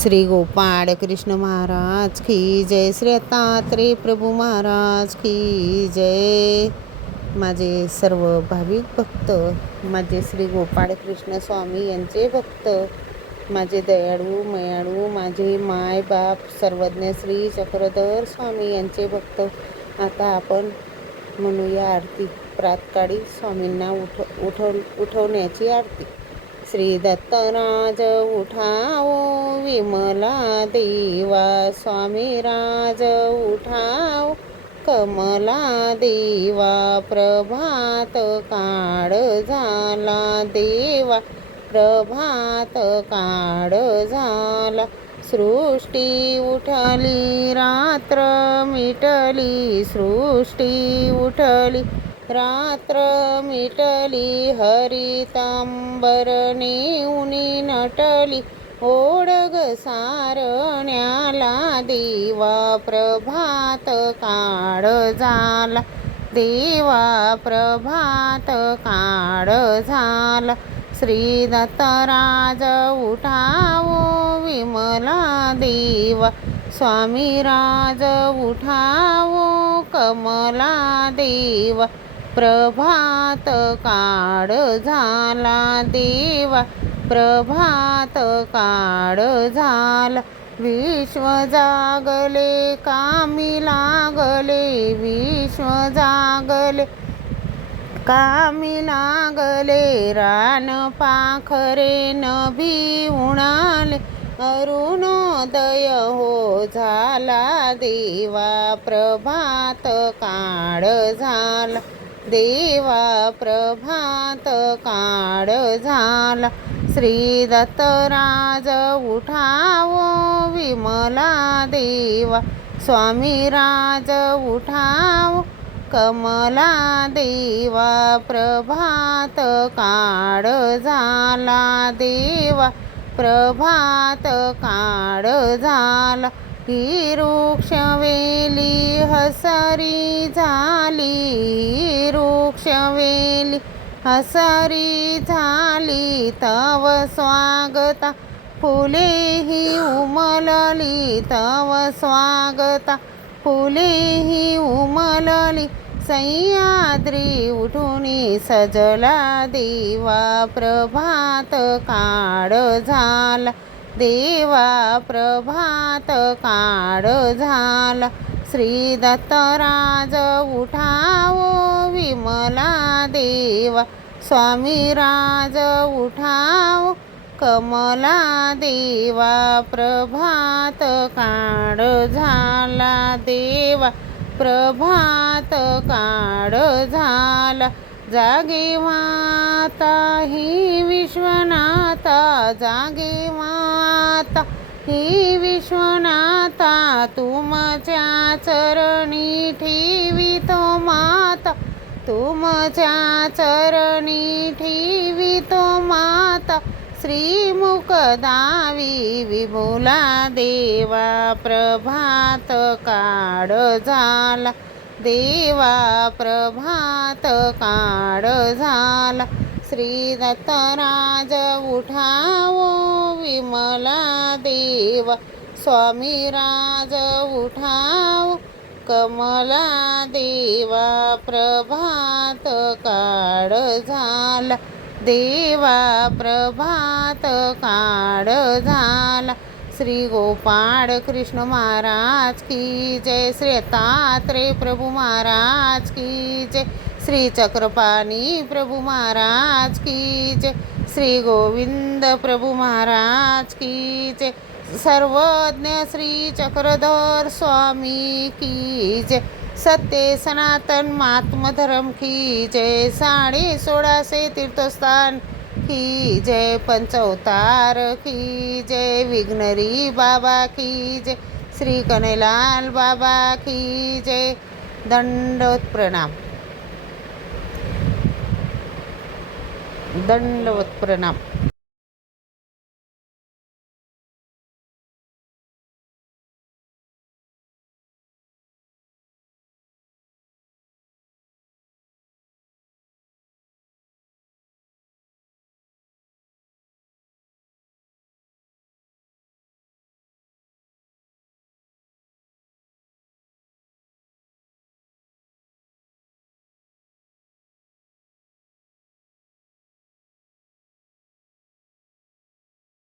श्री गोपाळ कृष्ण महाराज की जय, श्री दत्तात्रेय प्रभू महाराज की जय। माझे सर्व भाविक भक्त, माझे श्री गोपाळ कृष्ण स्वामी यांचे भक्त, माझे दयाळू मयाळू, माझे माय बाप सर्वज्ञ श्री चक्रधर स्वामी यांचे भक्त। आता आपण म्हणूया आरती, प्रातकाळी स्वामींना उठवण्याची आरती। श्री दत्तराज उठाओ विमला देवा, स्वामी राज उठाओ कमला देवा, प्रभात काळ झाला देवा, प्रभात काळ झाला। सृष्टी उठली रात्र मिटली, सृष्टी उठली रात्र मिटली, हरितांबरने उनी नटली, ओढग सारण्याला देवा, प्रभात काळ झाला देवा, प्रभात काळ झाला। श्री दत्तराज उठाओ विमला देवा, स्वामी राज उठाओ कमला देवा, प्रभात काळ झाला देवा, प्रभात काळ झाला। विश्व जागले कामी लागले, विश्व जागले कामी लागले, रान पाखरे नभी उणाले, अरुणोदय हो झाला देवा, प्रभात काळ झाला देवा, प्रभात काळ झाला। श्री दत्तराज उठाओ विमला देवा, स्वामी राज उठाओ कमला देवा, प्रभात काळ झाला देवा, प्रभात काळ झाला। ही वृक्षवेली हसरी झाली, ही वृक्षवेली हसरी झाली, तव स्वागता फुले ही उमलली, तव स्वागता फुले ही उमलली, सह्याद्री उठुनी सजला देवा, प्रभात काळ झाला देवा, प्रभात काळ झाला। श्री दत्तराज उठाओ विमला देवा, स्वामी राज उठाओ कमला देवा, प्रभात काळ झाला देवा, प्रभात काळ झाला। जागे माता ही विश्वनाथा, जागे माता ही विश्वनाथा, तुमच्या चरणी ठेवितो माता, तुमच्या चरणी ठेवितो माता, श्रीमुख दावी विमुला देवा, प्रभात काळ झाला देवा, प्रभात काळ झाला। श्री दत्तराज उठाओ विमला देवा, स्वामी राज उठाओ कमला देवा, प्रभात काळ झाला देवा, प्रभात काळ झाला। श्री गोपाळ कृष्ण महाराज की जय, श्री दत्तात्रेय प्रभू महाराज की जय, श्री चक्रपाणी प्रभू महाराज की जय, श्री गोविंद प्रभू महाराज की जय, सर्वज्ञ श्री चक्रधर स्वामी की जय, सत्य सनातन महात्म धर्म की जय, 16.5 तीर्थस्थान की जय, पंचअवतार की जय, विघ्नरी बाबा की जय, श्री कन्हैयालाल बाबा की जय। दंडवत प्रणाम, दंडवत प्रणाम।